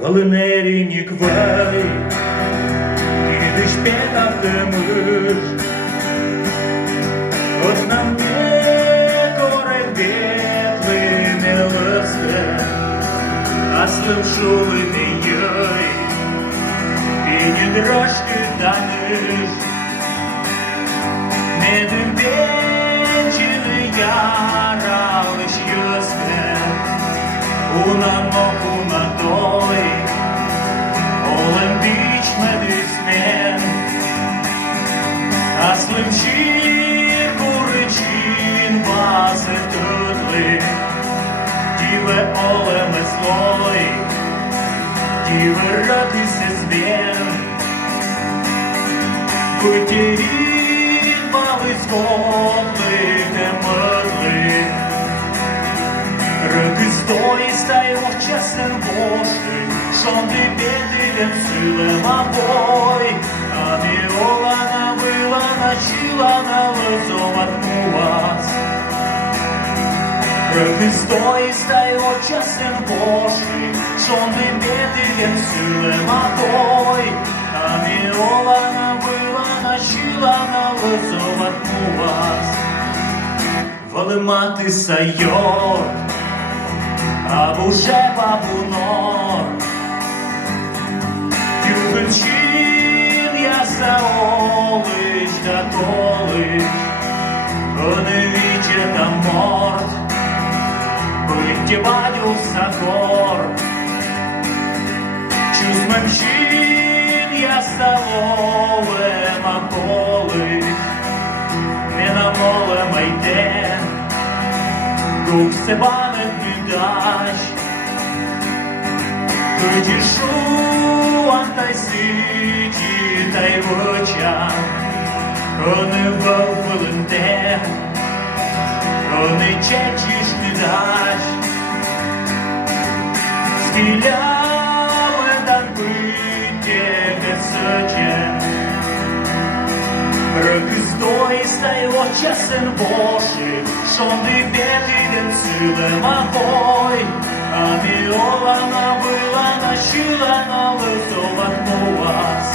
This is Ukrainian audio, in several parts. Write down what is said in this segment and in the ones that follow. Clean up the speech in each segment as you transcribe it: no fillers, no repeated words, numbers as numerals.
Волынери не квай, ты шпетав темыш. От нам не горе бетлы не лысты, а слышали меня, и не дрожки даныш. Не дымбенчины яралыш ёсты, Унамок унатой, олен бич медисмен, аслым шир курычин басыр тытлы, диве олем эслой, диве радысыз бен, Кутерин балыз котлы темытлы, Рыкыстой стаёк честен бошты, Шонды бедилен сылым обой, А миолана была начилана лысом отмувас. Рыкыстой стаёк честен бошты, Шонды бедилен сылым обой, А миолана была начилана лысом отмувас. Волыматы сайот, Абуже бабунор, Югынчин яса олыш да толыш, Онывиче там морд, Быйте бадю сахор, Чузмемчин яса олым аполыш, Менамолым айден, Дух себанет müdaş, Kıcıшу антай сычи тай воча, Оны вълвылынте, Оны чечиш müdaş, Скилявыдан пыттеге сычен, Рыкыстой стаёт честен боши, Шонды бедилен сылым обой, А миолана была начилана лысом отмувас.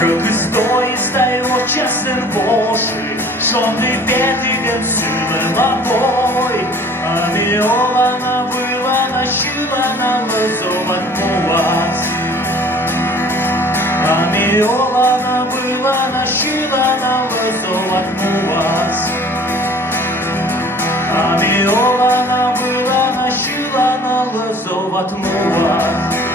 Рыкыстой стаёт честен боши, Шонды бедилен сылым обой, А миолана была начилана лысом отмувас. А миолана была начилана лысом отмувас. А миолана была начилана лысом отмувас.